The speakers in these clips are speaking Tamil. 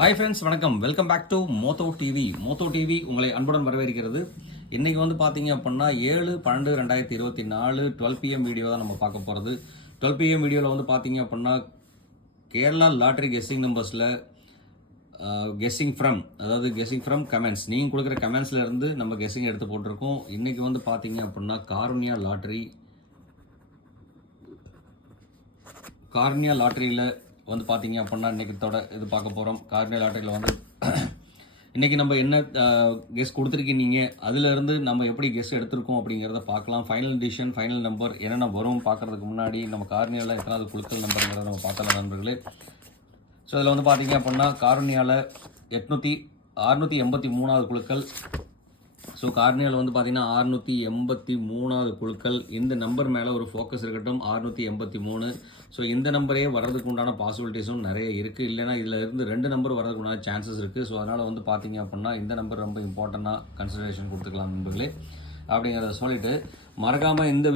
ஹாய் ஃப்ரெண்ட்ஸ், வணக்கம். Welcome back to Moto TV. Moto TV உங்களை அன்புடன் வரவேற்கிறது. இன்றைக்கி பார்த்தீங்க அப்படின்னா 7/12/2024 12 PM வீடியோ தான் நம்ம பார்க்க போகிறது. 12 PM வீடியோவில் பார்த்தீங்க அப்படின்னா கேரளா லாட்ரி கெஸ்ஸிங் நம்பர்ஸில் கெஸ்ஸிங் ஃப்ரம் கமெண்ட்ஸ், நீங்கள் கொடுக்குற கமெண்ட்ஸில் இருந்து நம்ம கெஸ்ஸிங் எடுத்து போட்டிருக்கோம். இன்றைக்கி பார்த்தீங்க அப்படின்னா காருண்யா லாட்ரியில் பார்த்தீங்க அப்படின்னா இன்றைக்கத்தோட இது பார்க்க போகிறோம். கார்னியா லாட்டரியில் இன்றைக்கி நம்ம என்ன கெஸ் கொடுத்துருக்கீங்க, அதிலிருந்து நம்ம எப்படி கெஸ் எடுத்திருக்கோம் அப்படிங்கிறத பார்க்கலாம். ஃபைனல் டிசிஷன், ஃபைனல் நம்பர் என்னென்ன வரும் பார்க்குறதுக்கு முன்னாடி நம்ம கார்னியாவில் எத்தனாவது குழுக்கள் நம்பருங்கிறத நம்ம பார்த்தலாம் நண்பர்களே. ஸோ அதில் பார்த்தீங்க அப்படின்னா கார்னியாவில் 683வது குழுக்கள். ஸோ கார்னியாவில் பார்த்தீங்கன்னா 683வது குழுக்கள். இந்த நம்பர் மேலே ஒரு ஃபோக்கஸ் இருக்கட்டும், 683. ஸோ இந்த நம்பரே வர்றதுக்கு உண்டான பாசிபிலிட்டிஸும் நிறைய இருக்குது. இல்லைனா இதில் இருந்து 2 நம்பர் வர்றதுக்கு உண்டான சான்சஸ் இருக்குது. ஸோ அதனால் பார்த்தீங்க அப்படின்னா இந்த நம்பர் ரொம்ப இம்பார்ட்டண்ட்டாக கன்சிடரேஷன் கொடுத்துக்கலாம் நண்பர்களே. அப்படிங்கிறத சொல்லிவிட்டு மறக்காமல் இந்த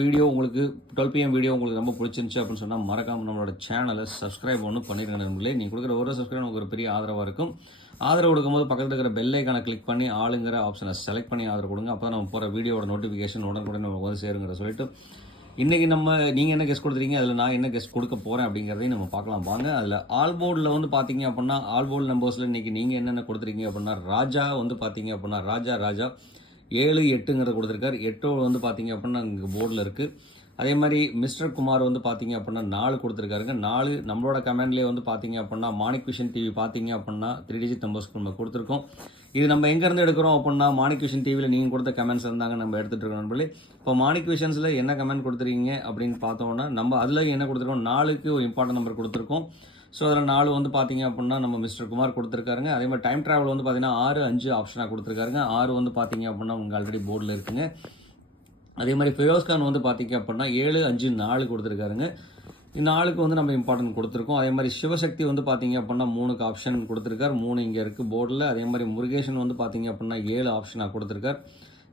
வீடியோ உங்களுக்கு 12 PM வீடியோ உங்களுக்கு ரொம்ப பிடிச்சிருந்துச்சு அப்படின்னு சொன்னால் மறக்காமல் நம்மளோட சேனலை சப்ஸ்கிரைப் பண்ணிடுங்க நண்பர்களே. நீங்கள் கொடுக்குற ஒரு சப்ஸ்கிரைப் உங்களுக்கு ஒரு பெரிய ஆதரவாக இருக்கும். ஆதரவு கொடுக்கும்போது பக்கத்தில் இருக்கிற பெல் ஐக்கானை கிளிக் பண்ணி ஆளுங்கிற ஆப்ஷனை செலக்ட் பண்ணி ஆதரவு கொடுங்க. அப்போ தான் நம்ம போகிற வீடியோட நோட்டிஃபிகேஷன் உடனுக்குடன் நமக்கு சேருங்கிற சொல்லிட்டு இன்றைக்கி நீங்கள் என்ன கெஸ்ட் கொடுத்துருக்கீங்க, அதில் நான் என்ன கெஸ்ட் கொடுக்க போகிறேன் அப்படிங்கிறதையும் நம்ம பார்க்கலாம் வாங்க. அதில் ஆல் போர்டில் பார்த்தீங்க அப்படின்னா ஆல் போர்டு நம்பர்ஸில் இன்றைக்கி நீங்கள் என்னென்ன கொடுத்துருக்கீங்க அப்படின்னா ராஜா பார்த்தீங்க அப்படின்னா ராஜா 7-8 கொடுத்துருக்காரு. 8 பார்த்தீங்க அப்படின்னா இங்கே போர்டில் இருக்குது. அதே மாதிரி மிஸ்டர் குமார் பார்த்தீங்க அப்படின்னா 4 கொடுத்துருக்காருங்க. 4 நம்மளோட கமெண்ட்லேயே பார்த்தீங்க அப்படின்னா மாணிக் விஷன் டிவி பார்த்தீங்க அப்படின்னா 3 டிஜிட் நம்பர்ஸ்க்கு நம்ம கொடுத்துருக்கோம். இது நம்ம எங்கேருந்து எடுக்கிறோம் அப்படின்னா மாணிக் விஷன் டிவியில் நீங்கள் கொடுத்த கமெண்ட்ஸ் இருந்தாங்க நம்ம எடுத்துகிட்டு இருக்கோம் நண்பர்களே. இப்போ மாணிக் விஷன்ஸில் என்ன கமெண்ட் கொடுத்துருக்கீங்க அப்படின்னு பார்த்தோம்னா நம்ம அதில் என்ன கொடுத்துருக்கோம், 4க்கு ஒரு இம்பார்ட்டன்ட் நம்பர் கொடுத்துருக்கோம். ஸோ அதில் 4 பார்த்தீங்க அப்படின்னா நம்ம மிஸ்டர் குமார் கொடுத்துருக்காருங்க. அதே மாதிரி டைம் ட்ராவல் பார்த்தீங்கன்னா 6-5 ஆப்ஷனாக கொடுத்துருக்காருங்க. 6 பார்த்தீங்க அப்படின்னா உங்கள் ஆல்ரெடி போர்டில் இருக்குங்க. அதே மாதிரி ஃபிரோஸ்கான் பார்த்தீங்க அப்படின்னா 7-5-4 கொடுத்துருக்காருங்க. 4க்கு நம்ம இம்பார்ட்டன்ட் கொடுத்துருக்கோம். அதே மாதிரி சிவசக்தி பார்த்தீங்க அப்படின்னா 3க்கு ஆப்ஷன் கொடுத்துருக்கார். 3 இங்கே இருக்குது போர்டில். அதே மாதிரி முருகேஷன் பார்த்தீங்க அப்படின்னா 7 ஆப்ஷனாக கொடுத்துருக்கார்.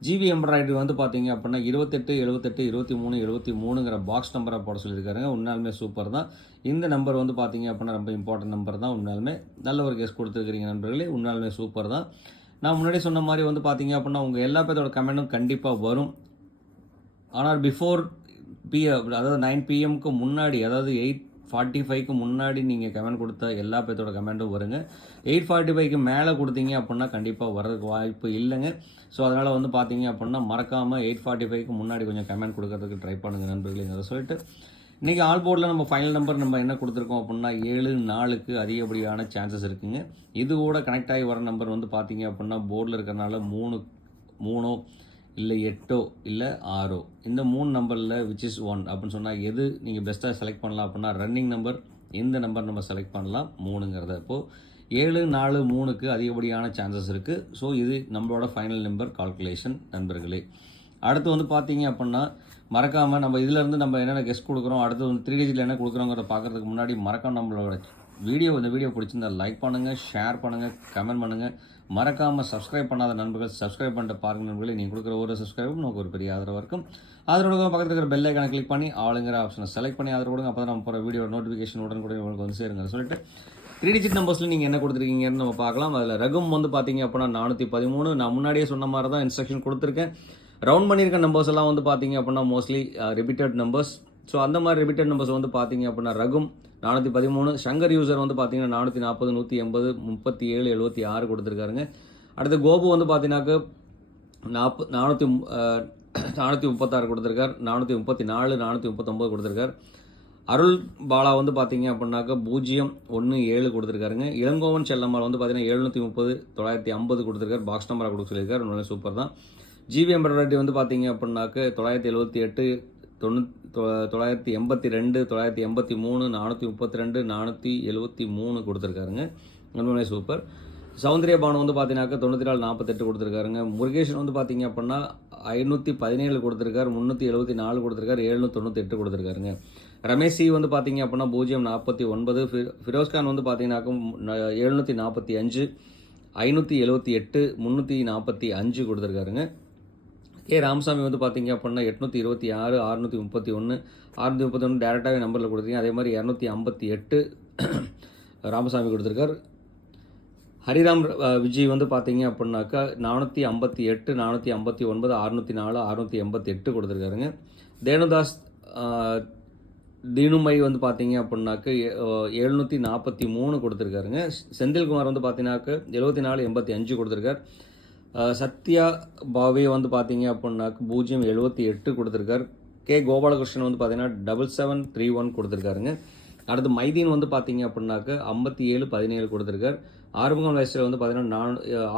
ஜிவி எம்ப்ராய்டரி பார்த்தீங்க அப்படின்னா 28, 78, 23, 73ங்கிற பாக்ஸ் நம்பராக போட சொல்லியிருக்காருங்க. உண்மையாலுமே சூப்பர் தான். இந்த நம்பர் பார்த்தீங்க அப்படின்னா ரொம்ப இம்பார்ட்டன்ட் நம்பர் தான். உண்மையாலுமே நல்ல ஒரு கெஸ் கொடுத்துருக்கிறீங்க நண்பர்களே. உண்மையாலுமே சூப்பர் தான். நான் முன்னாடி சொன்ன மாதிரி பார்த்தீங்க அப்படின்னா உங்கள் எல்லா பேர்த்தோட கமெண்ட்டும் கண்டிப்பாக வரும். ஆனால் பிஃபோர் அதாவது 9 PMக்கு முன்னாடி, அதாவது 8:45க்கு முன்னாடி நீங்கள் கமெண்ட் கொடுத்த எல்லா பேர்த்தோட கமெண்ட்டும் வருங்க. 8:45க்கு மேலே கொடுத்தீங்க அப்படின்னா கண்டிப்பாக வர்றதுக்கு வாய்ப்பு இல்லைங்க. ஸோ அதனால் பார்த்தீங்க அப்படின்னா மறக்காமல் 8:45க்கு முன்னாடி கொஞ்சம் கமெண்ட் கொடுக்கறதுக்கு ட்ரை பண்ணுங்கள் நண்பர்களே. சொல்லிட்டு இன்றைக்கி ஆல் போர்டில் நம்ம ஃபைனல் நம்பர் நம்ம என்ன கொடுத்துருக்கோம் அப்படின்னா 7-4க்கு அதிகப்படியான சான்சஸ் இருக்குங்க. இது கூட கனெக்ட் ஆகி வர நம்பர் பார்த்தீங்க அப்படின்னா போர்டில் இருக்கிறனால 3 இல்லை 8 இல்லை 6 இந்த 3 நம்பரில் விச் இஸ் 1 அப்படின்னு சொன்னால் எது நீங்கள் பெஸ்ட்டாக செலக்ட் பண்ணலாம் அப்படின்னா ரன்னிங் நம்பர் இந்த நம்பர் நம்ம செலக்ட் பண்ணலாம் 3ங்கிறத. இப்போது 7-4-3க்கு அதிகப்படியான சான்சஸ் இருக்குது. ஸோ இது நம்மளோட ஃபைனல் நம்பர் கால்குலேஷன் நண்பர்களே. அடுத்து பார்த்தீங்க அப்படின்னா மறக்காமல் நம்ம இதிலேருந்து நம்ம என்னென்ன கெஸ்ட் கொடுக்குறோம், அடுத்து 3 டிஜிட்டில் என்ன கொடுக்குறோங்கிறத பார்க்குறதுக்கு முன்னாடி மறக்காம நம்மளோட இந்த வீடியோ பிடிச்சிருந்தால் லைக் பண்ணுங்கள், ஷேர் பண்ணுங்கள், கமெண்ட் பண்ணுங்கள். மறக்காமல் சப்ஸ்கிரைப் பண்ணாத நண்பர்கள் சப்ஸ்கிரைப் பண்ணிட்டு பாருங்கள் நண்பர்களே. நீங்கள் கொடுக்குற ஒரு சப்ஸ்கிரைபும் நமக்கு ஒரு பெரிய ஆதரவாக இருக்கும். ஆதரவு பக்கத்தில் இருக்கிற பெல் ஐக்கானை கிளிக் பண்ணி ஆளுங்கிற ஆப்ஷனை செலக்ட் பண்ணி ஆதரவு கொடுங்க. அப்போ தான் நம்ம போகிற வீடியோ நோட்டிஃபிகேஷன் உடனுக்குடன் உங்களுக்கு சேருங்க. சொல்லிட்டு 3 டிஜிட் நம்பர்ஸில் நீங்கள் என்ன கொடுத்துருக்கீங்கன்னு நம்ம பார்க்கலாம். அதில் ரகும் பார்த்தீங்க அப்படின்னா 413. நான் முன்னாடியே சொன்ன மாதிரி தான் இன்ஸ்ட்ரக்ஷன் கொடுத்துருக்கேன். ரவுண்ட் பண்ணியிருக்க நம்பர்ஸ் எல்லாம் பார்த்தீங்க அப்படின்னா மோஸ்ட்லி ரிப்பீட்டட் நம்பர்ஸ். ஸோ அந்த மாதிரி ரிப்பீட்டட் நம்பர்ஸ் பார்த்தீங்க அப்படின்னா ரகும் 413, சங்கர் யூசர் பார்த்தீங்கன்னா 440, 180, 37, 76 கொடுத்துருக்காருங்க. அடுத்து கோபு பார்த்தீங்கன்னாக்க 436 கொடுத்துருக்கார். 434, 439 கொடுத்துருக்கார். அருள் பாலா பார்த்தீங்க அப்படின்னாக்க 017 கொடுத்துருக்காருங்க. இளங்கோவன் செல்லம்மாள் பார்த்தீங்கன்னா 730, 950 கொடுத்துருக்காரு. பாக்ஸ் நம்பராக கொடுக்க சொல்லியிருக்காரு. ஒன்று சூப்பர் தான். ஜிவி எம்ப்ராய்டரி பார்த்தீங்க அப்படின்னாக்க 978, 982, 983, 432, 473 கொடுத்துருக்காருங்க. ரொம்பவே சூப்பர். சௌந்தர்யா பானு பார்த்தீங்கன்னாக்க 94, 48 கொடுத்துருக்காருங்க. முருகேஷன் பார்த்தீங்க அப்படின்னா 517 கொடுத்துருக்காரு. 374 கொடுத்துருக்காரு. 798 கொடுத்துருக்காருங்க. ரமேஷ் பார்த்தீங்க அப்படின்னா 049. ஃபிரோஸ்கான் பார்த்தீங்கன்னாக்க 745, 578, 345 கொடுத்துருக்காருங்க. ராமசாமி பார்த்தீங்க அப்படின்னா 826, 631, 631 டேரெக்டாகவே நம்பரில் கொடுத்துருக்கீங்க. அதே மாதிரி 258 ராமசாமி கொடுத்துருக்கார். ஹரிராம் விஜய் வந்து பார்த்தீங்க அப்படின்னாக்கா 458, 459, 604, 688 கொடுத்துருக்காருங்க. தேனுதாஸ் தீனுமை வந்து பார்த்தீங்க அப்படின்னாக்க 743 கொடுத்துருக்காருங்க. செந்தில்குமார் வந்து பார்த்தீங்கன்னாக்க 74, 85 கொடுத்துருக்கார். சத்யா பாவே வந்து பார்த்தீங்க அப்படின்னாக்க 078 கொடுத்துருக்கார். கே கோபாலகிருஷ்ணன் வந்து பார்த்தீங்கன்னா 7731 கொடுத்துருக்காருங்க. அடுத்து மைதீன் வந்து பார்த்தீங்க அப்படின்னாக்க 57, 17 கொடுத்துருக்கார். ஆறுமுகம் வயசில் வந்து பார்த்தீங்கன்னா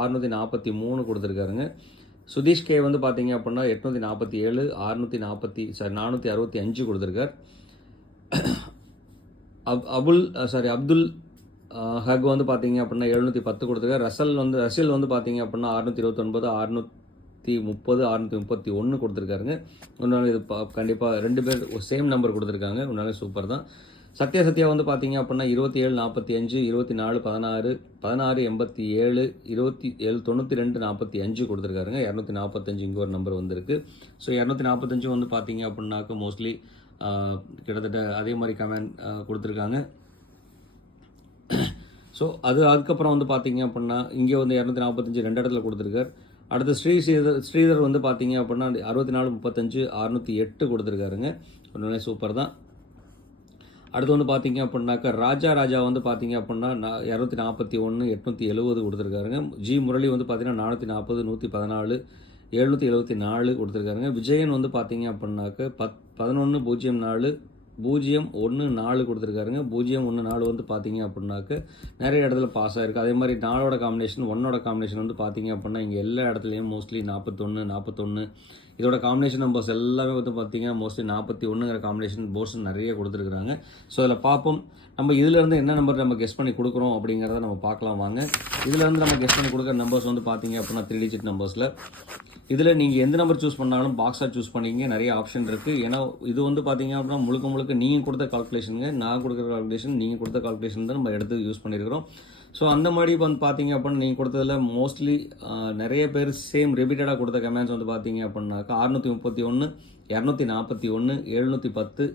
643 கொடுத்துருக்காருங்க. சுதீஷ் கே வந்து பார்த்தீங்க அப்படின்னா 847, 465 கொடுத்துருக்கார். அப்துல் ஹக் வந்து பார்த்தீங்க அப்படின்னா 710 கொடுத்துருக்கார். ரசில் வந்து பார்த்தீங்க அப்படின்னா 629, 630, 631 கொடுத்துருக்காருங்க. ஒன்றாலும் இது கண்டிப்பாக 2 பேர் சேம் நம்பர் கொடுத்துருக்காங்க. ஒன்றாலும் சூப்பர் தான். சத்யா வந்து பார்த்தீங்க அப்படின்னா 27, 45, 24, 16, 16, 87, 27, 92, 45 கொடுத்துருக்காருங்க. 245 இங்கே ஒரு நம்பர் வந்திருக்கு. ஸோ 245 வந்து பார்த்தீங்க அப்படின்னாக்க மோஸ்ட்லி கிட்டத்தட்ட அதே மாதிரி கமெண்ட் கொடுத்துருக்காங்க. ஸோ அதுக்கப்புறம் வந்து பார்த்தீங்க அப்படின்னா இங்கே வந்து 245 2 இடத்துல கொடுத்துருக்கார். அடுத்து ஸ்ரீதர் வந்து பார்த்தீங்க அப்படின்னா 64, 35, 608 கொடுத்துருக்காருங்க. ஒன்றுமே சூப்பர் தான். அடுத்து வந்து பார்த்தீங்க அப்படின்னாக்கா ராஜா வந்து பார்த்தீங்க அப்படின்னா 241, 870 கொடுத்துருக்காருங்க. ஜி முரளி வந்து பார்த்தீங்கன்னா 440, 114, 774 கொடுத்துருக்காருங்க. விஜயன் வந்து பார்த்தீங்க அப்படின்னாக்க 1104, 014 கொடுத்துருக்காருங்க. 014 வந்து பார்த்தீங்க அப்படின்னாக்க நிறைய இடத்துல பாஸ் ஆகிருக்கு. அதே மாதிரி 4ஓட காம்பினேஷன் 1ஓட காம்பினேஷன் வந்து பார்த்தீங்க அப்படின்னா இங்கே எல்லா இடத்துலையும் மோஸ்ட்லி 41, 41 இதோட காம்பினேஷன் நம்பர்ஸ் எல்லாமே வந்து பார்த்தீங்கன்னா மோஸ்ட்லி 41ங்கிற காம்பினேஷன் போர்ஸ் நிறைய கொடுத்துருக்குறாங்க. ஸோ அதில் பார்ப்போம் நம்ம இதிலேருந்து என்ன நம்பர் நம்ம கெஸ் பண்ணி கொடுக்குறோம் அப்படிங்கிறத நம்ம பார்க்கலாம் வாங்க. இதிலேருந்து நம்ம கெஸ் பண்ணி கொடுக்குற நம்பர்ஸ் வந்து பார்த்தீங்க அப்படின்னா 3 டிஜிட் நம்பர்ஸில் இதில் நீங்கள் எந்த நம்பர் சூஸ் பண்ணாலும் பாக்ஸாக சூஸ் பண்ணிங்க. நிறைய ஆப்ஷன் இருக்குது. ஏன்னா இது வந்து பார்த்தீங்க அப்படின்னா முழுக்க நீங்கள் கொடுத்த கால்குலேஷனுங்க, நான் கொடுக்குற கால்குலேஷன், நீங்கள் கொடுத்த கால்குலேஷன் தான் நம்ம எடுத்து யூஸ் பண்ணியிருக்கிறோம். ஸோ அந்த மாதிரி வந்து பார்த்தீங்க அப்படின்னா நீங்கள் கொடுத்ததில் மோஸ்ட்லி நிறைய பேர் சேம் ரிப்பீட்டடாக கொடுத்த கமெண்ட்ஸ் வந்து பார்த்தீங்க அப்படின்னாக்கா 631, 241, 710,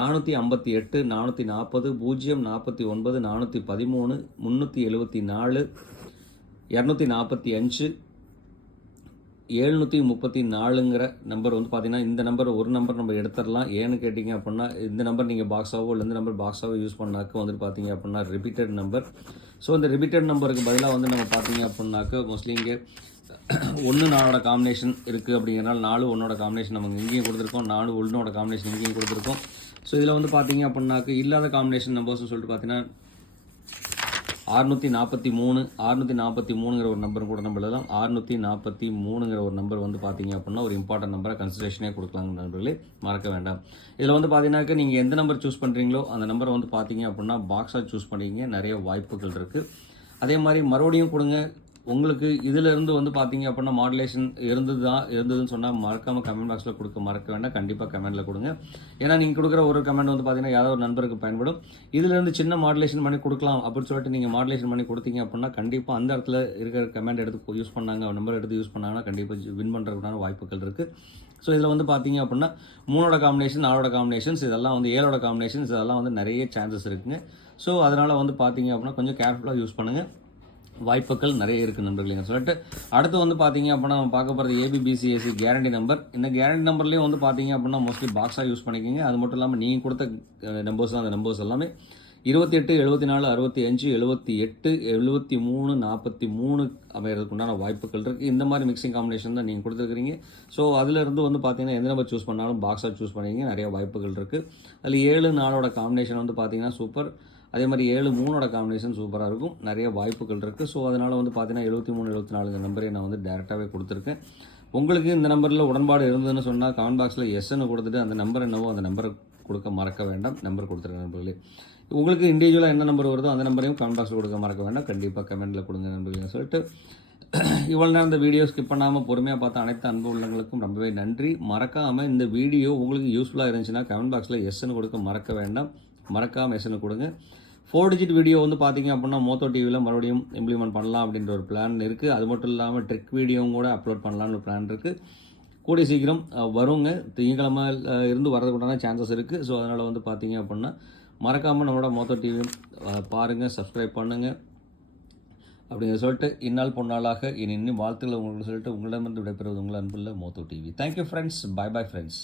458, 440, 049, 413, 374, 245, 734ங்கிற நம்பர் வந்து பார்த்தீங்கன்னா இந்த நம்பர் ஒரு நம்பர் நம்ம எடுத்துடலாம். ஏன்னு கேட்டிங்க அப்படின்னா இந்த நம்பர் நீங்கள் பாக்ஸாவோ இல்லை இந்த நம்பர் பாக்ஸாவோ யூஸ் பண்ணாக்க வந்துட்டு பார்த்தீங்க அப்படின்னா ரிப்பீட்டட் நம்பர். ஸோ இந்த ரிப்பீட்டட் நம்பருக்கு பதிலாக வந்து நம்ம பார்த்தீங்க அப்படின்னாக்க மோஸ்ட்லி இங்கே 1 4ஓட காம்பினேஷன் இருக்குது. அப்படிங்கிறனால 4 1ஓட காம்பினேஷன் நம்ம இங்கேயும் கொடுத்துருக்கோம், 4 1ஓட காம்பினேஷன் இங்கேயும் கொடுத்துருக்கோம். ஸோ இதில் வந்து பார்த்தீங்க அப்படின்னாக்க இல்லாத காம்பினேஷன் நம்பர்ஸ் சொல்லிட்டு பார்த்தீங்கன்னா 643, 643ங்கிற ஒரு நம்பர் கூட நம்ம எழுதலாம். 643ங்கிற ஒரு நம்பர் வந்து பார்த்தீங்க அப்படின்னா ஒரு இம்பார்ட்டன்ட் நம்பரை கன்சிடரேஷனே கொடுக்கலாங்க நண்பர்களே, மறக்க வேண்டாம். இதில் வந்து பார்த்தீங்கன்னாக்க நீங்கள் எந்த நம்பர் சூஸ் பண்ணுறீங்களோ அந்த நம்பரை வந்து பார்த்தீங்க அப்படின்னா பாக்ஸாக சூஸ் பண்ணிங்க. நிறைய வாய்ப்புகள் இருக்குது. அதே மாதிரி மறுபடியும் கொடுங்க. உங்களுக்கு இதிலிருந்து வந்து பார்த்தீங்க அப்படின்னா மாடுலேஷன் இருந்ததுன்னு சொன்னால் மறக்காமல் கமெண்ட் பாக்ஸில் கொடுக்க மறக்க வேண்டாம். கண்டிப்பாக கமெண்ட்டில் கொடுங்க. ஏன்னா நீங்கள் கொடுக்குற ஒரு கமெண்ட் வந்து பார்த்தீங்கன்னா ஏதாவது ஒரு நண்பருக்கு பயன்படும். இதிலேருந்து சின்ன மாடுலேஷன் பண்ணி கொடுக்கலாம் அப்படின்னு சொல்லிட்டு நீங்கள் மாடுலேஷன் பண்ணி கொடுத்தீங்க அப்படின்னா கண்டிப்பாக அந்த இடத்துல இருக்கிற கமெண்ட் எடுத்து யூஸ் பண்ணாங்க, நம்பர் எடுத்து யூஸ் பண்ணாங்கன்னா கண்டிப்பாக வின் பண்ணுறதுக்கான வாய்ப்புகள் இருக்குது. ஸோ இதில் வந்து பார்த்தீங்க அப்படின்னா 3ஓட காம்பினேஷன், 4ஓட காம்பினேஷன்ஸ், இதெல்லாம் வந்து 7ஓட காம்பினேஷன்ஸ், இதெல்லாம் வந்து நிறைய சான்சஸ் இருக்குங்க. ஸோ அதனால் வந்து பார்த்தீங்க அப்படின்னா கொஞ்சம் கேர்ஃபுல்லாக யூஸ் பண்ணுங்கள். வாய்ப்புகள் நிறைய இருக்குது நண்பர்களே சொல்லிட்டு அடுத்து வந்து பார்த்தீங்க அப்படின்னா நம்ம பார்க்க போகிறது ஏபிபிசிஎஸ்சி கேரண்டி நம்பர். இந்த கேரண்டி நம்பர்லேயும் வந்து பார்த்தீங்க அப்படின்னா மோஸ்ட்லி பாக்ஸாக யூஸ் பண்ணிக்கிங்க. அது மட்டும் இல்லாமல் நீங்கள் கொடுத்த நம்பர்ஸ் தான் அந்த நம்பர்ஸ் எல்லாமே 28, 74, 65, 78, 73, 43 அமைகிறதுக்கு உண்டான வாய்ப்புகள் இருக்குது. இந்த மாதிரி மிக்சிங் காம்பினேஷன் தான் நீங்கள் கொடுத்துருக்கிறீங்க. ஸோ அதிலிருந்து வந்து பார்த்தீங்கன்னா எந்த நம்பர் சூஸ் பண்ணாலும் பாக்ஸாக சூஸ் பண்ணிக்கிங்க. நிறைய வாய்ப்புகள் இருக்குது. அதில் 7 4ஓட காம்பினேஷன் வந்து பார்த்தீங்கன்னா சூப்பர். அதே மாதிரி 7 3ஓட காம்பினேஷன் சூப்பராக இருக்கும். நிறைய வாய்ப்புகள் இருக்குது. ஸோ அதனால் வந்து பார்த்தீங்கன்னா 73 74 நம்பரை நான் வந்து டேரெக்டாகவே கொடுத்துருக்கேன். உங்களுக்கு இந்த நம்பரில் உடன்பாடு இருந்ததுன்னு சொன்னால் கமெண்ட் பாக்ஸில் எஸ்ன்னு கொடுத்துட்டு அந்த நம்பர் என்னவோ அந்த நம்பரை கொடுக்க மறக்க வேண்டாம். நம்பர் கொடுத்துருக்க நண்பர்களே. உங்களுக்கு இண்டிவிஜுவலாக என்ன நம்பர் வருதோ அந்த நம்பரையும் கமெண்ட் பாக்ஸில் கொடுக்க மறக்க வேண்டாம். கண்டிப்பாக கமெண்ட்டில் கொடுங்க நண்பர்களே சொல்லிட்டு இவ்வளோ நேரம் இந்த வீடியோ ஸ்கிப் பண்ணாமல் பொறுமையாக பார்த்த அனைத்து அன்பு உள்ளவங்களுக்கும் ரொம்பவே நன்றி. மறக்காமல் இந்த வீடியோ உங்களுக்கு யூஸ்ஃபுல்லாக இருந்துச்சுன்னா கமெண்ட் பாக்ஸில் எஸ்ன்னு கொடுக்க மறக்க வேண்டாம். மறக்காமல் எஸ்ன்னு கொடுங்க. 4 டிஜிட் வீடியோ வந்து பார்த்தீங்க அப்படின்னா மோத்தோ டிவியில் மறுபடியும் இம்ப்ளிமெண்ட் பண்ணலாம் அப்படின்ற ஒரு பிளான் இருக்குது. அது மட்டும் இல்லாமல் ட்ரிக் வீடியோவும் கூட அப்லோட் பண்ணலான்னு ஒரு பிளான் இருக்குது. கூடிய சீக்கிரம் வருங்க. திங்கக்கிழமை இருந்து வரதுக்குண்டான சான்சஸ் இருக்குது. ஸோ அதனால் வந்து பார்த்தீங்க அப்படின்னா மறக்காமல் நம்மளோட மோத்தோ டிவியும் பாருங்கள், சப்ஸ்கிரைப் பண்ணுங்கள். அப்படிங்கிற சொல்லிட்டு இந்நாள் பொன்னாளாக இன்னும் வாழ்த்துக்களை உங்களுக்கு சொல்லிட்டு உங்களிடமிருந்து விடைபெறுவது உங்கள் அன்புள்ள மோத்தோ TV. Thank you friends. Bye bye friends.